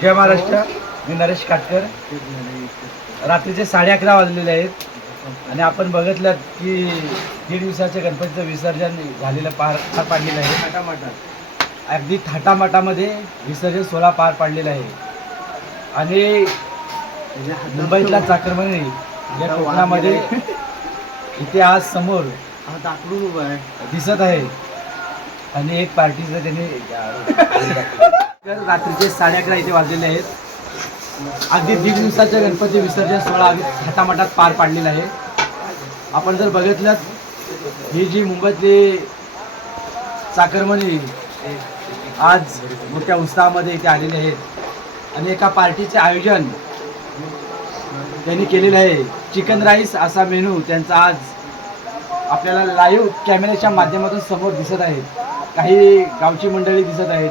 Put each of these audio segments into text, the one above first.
जय महाराष्ट्र. मी नरेश काटकर. रात्रीचे 11:30 वाजलेले आहेत आणि आपण बघितलं की दीड दिवसाच्या गणपतीचं विसर्जन झालेलं पार पाडलेलं आहे. अगदी थाटामाटामध्ये विसर्जन सोहळा पार पाडलेला आहे आणि मुंबईतला चाकरमानी या कोकणामध्ये इथे आज समोर दिसत आहे आणि एक पार्टीचं त्यांनी रात्रीचे 11:30 इथे वाजलेले आहेत. अगदी दीड दिवसाच्या गणपती विसर्जन सोहळा अगदी थाटामाटात पार पाडलेला आहे. आपण जर बघितलं ही जी मुंबईतली चाकरमानी आज मोठ्या उत्साहामध्ये इथे आलेले आहेत आणि एका पार्टीचे आयोजन त्यांनी केलेलं आहे. चिकन राईस असा मेनू त्यांचा आज आपल्याला लाईव्ह कॅमेऱ्याच्या माध्यमातून समोर दिसत आहेत. काही गावची मंडळी दिसत आहेत,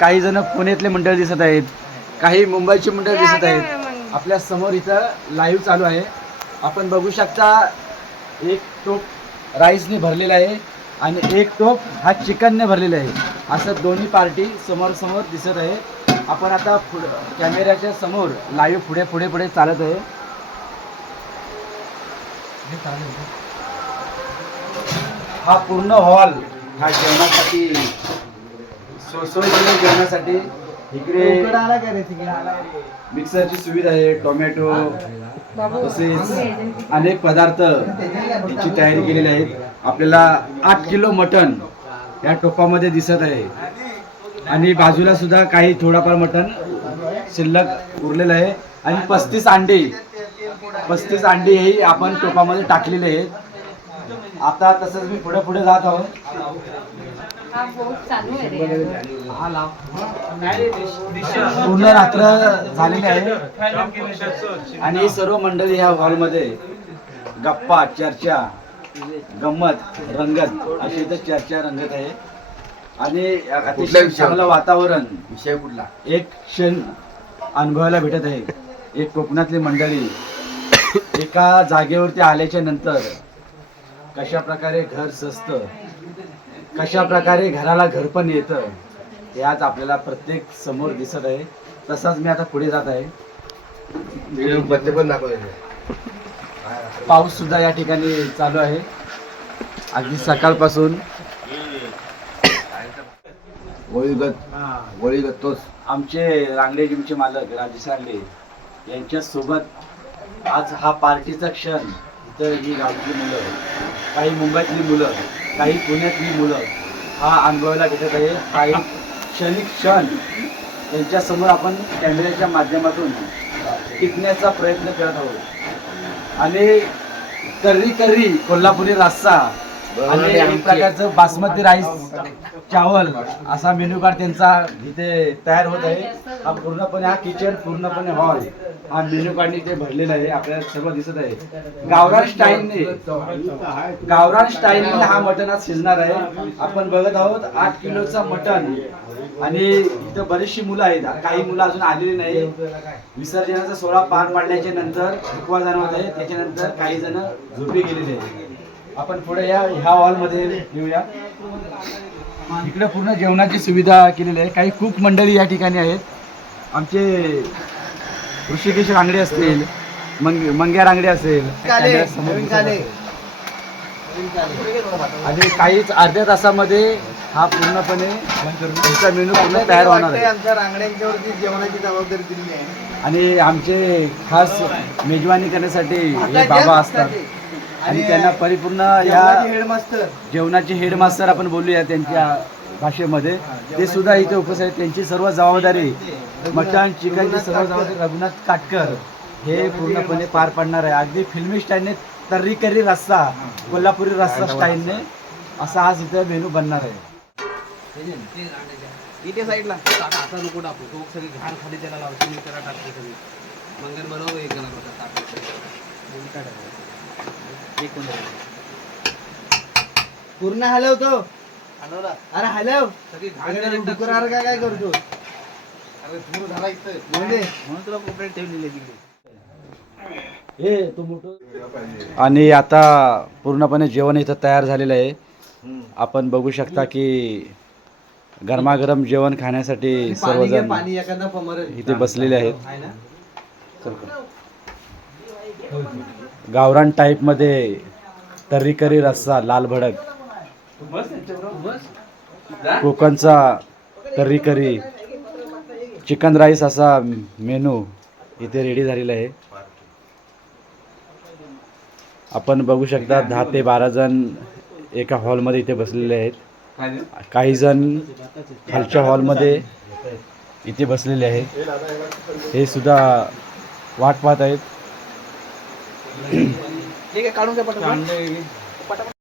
काही जण पुण्यातले मंडळी दिसत आहेत, काही मुंबईची मंडळी दिसत आहेत. आपल्या समोर इथं लाईव्ह चालू आहे. आपण बघू शकता एक टोप राईसने भरलेला आहे आणि एक टोप हा चिकनने भरलेला आहे. असं दोन्ही पार्टी समोर समोर दिसत आहे. आपण आता कॅमेऱ्याच्या समोर लाईव्ह पुढे चालत आहे. हा पूर्ण हॉल हा जेवणासाठी सोय जेवणासाठी इकडे मिक्सरची सुविधा आहे. टोमॅटो तसेच अनेक पदार्थ याची तयारी केलेली आहेत. आपल्याला 8 किलो मटण या टोपामध्ये दिसत आहे आणि बाजूला सुद्धा काही थोडाफार मटण शिल्लक उरलेलं आहे आणि 35 अंडे ही आपण टोपामध्ये टाकलेले आहेत. आता तसंच मी पुढे जात आहोत. पूर्ण रात्र झालेली आहे आणि ही सर्व मंडळी ह्या हॉलमध्ये गप्पा चर्चा गंमत रंगत अशी इथं चर्चा रंगत आहे आणि अतिशय चांगलं वातावरण विषय कुठला एक क्षण अनुभवायला भेटत आहे. एक कोकणातली मंडळी एका जागेवरती आल्याच्या नंतर कशा प्रकारे घर सजतं, कशा प्रकारे घराला घर पण येतं हे आज आपल्याला प्रत्येक समोर दिसत आहे. तसाच मी आता पुढे जात आहे. पाऊस सुद्धा या ठिकाणी चालू आहे अगदी सकाळपासून. वळीगत तोच आमचे रांगडे जिमचे मालक राजेश रांगडे यांच्या सोबत आज हा पार्टीचा क्षण इतर ही गावची मुलं, काही मुंबईतली मुलं, काही पुण्यातली मुलं हा अनुभवायला भेटत आहे. हा एक क्षणिक क्षण त्यांच्यासमोर आपण कॅमेऱ्याच्या माध्यमातून टिपण्याचा प्रयत्न करत आहोत आणि कर्री कोल्हापुरी रस्सा आणि एक प्रकारचं बासमती राईस चावल असा मेन्यू कार्ड त्यांचा इथे तयार होत आहे. हा पूर्णपणे हा किचन पूर्णपणे हॉल हा मेन्यू कार्डने इथे भरलेला आहे. आपल्याला सर्व दिसत आहे. गावरान स्टाईलने हा मटण आज शिजणार आहे. आपण बघत आहोत 8 किलोचा मटण आणि इथं बरीचशी मुलं आहेत. काही मुलं अजून आलेली नाही. विसर्जनाचा सोहळा पार पाडल्याच्या नंतर थकवा जाणवत आहे. त्याच्यानंतर काही जण झोपी गेलेले आहेत. आपण पुढे ह्या हॉलमध्ये येऊया. इकडे पूर्ण जेवणाची सुविधा केलेली आहे. काही खूप मंडळी या ठिकाणी आहेत. आमचे ऋषिकेश रांगडे असतील, मंग्या रांगडे असेल आणि काहीच अर्ध्या तासामध्ये हा पूर्णपणे त्यांचा मेनू पूर्ण तयार होणार आहे. आमच्या रांगड्यांच्यावरती जेवणाची जबाबदारी दिली आहे आणि आमचे खास मेजवानी करण्यासाठी हे बाबा असतात आणि त्यांना परिपूर्ण या हेडमास्टर जेवणाचे हेडमास्टर आपण बोलूया त्यांच्या भाषेमध्ये ते सुद्धा इथे उपस्थित आहेत. त्यांची सर्व जबाबदारी मटण चिकनची सर्व जबाबदारी रघुनाथ काटकर हे पूर्णपणे पार पाडणार आहे. अगदी फिल्मी स्टाईलने कर्री रस्सा कोल्हापुरी रस्सा स्टाईलने असा आज इथे मेनू बनणार आहे. इथे साईडला आता नको टाकू तो सगळी घाण खाली त्याला लावतो मी त्याला टाकतो सगळी मंगल बरोबर एक जण पूर्ण हलवतो. हलवला अरे हलव सगळी घाण डुकरावर काय करतो. अरे पूर्ण झाला इथं म्हणून तुला कोपऱ्यात ठेवलेली तिकडे. आणि आता पूर्णपणे जेवण इथं तयार झालेलं आहे. आपण बघू शकता की गरमागरम जेवण खाण्यासाठी पाणी घे, सर्वजण पाणी एखादा पमरेल. इथे बसलेले आहेत. आहे ना? गावरान टाईपमध्ये तर्रीकरी रस्सा लाल भडक, कोकणचा तर्रीकरी, चिकन राईस असा मेनू इथे रेडी झालेला आहे. आपण बघू शकता 10 ते 12 जण एका हॉलमध्ये इथे बसलेले आहेत. काही जण खालच्या हॉलमध्ये इथे बसलेले आहेत. हे सुद्धा वाट पाहत आहेत. ठीक आहे, काढून घ्या पटापट.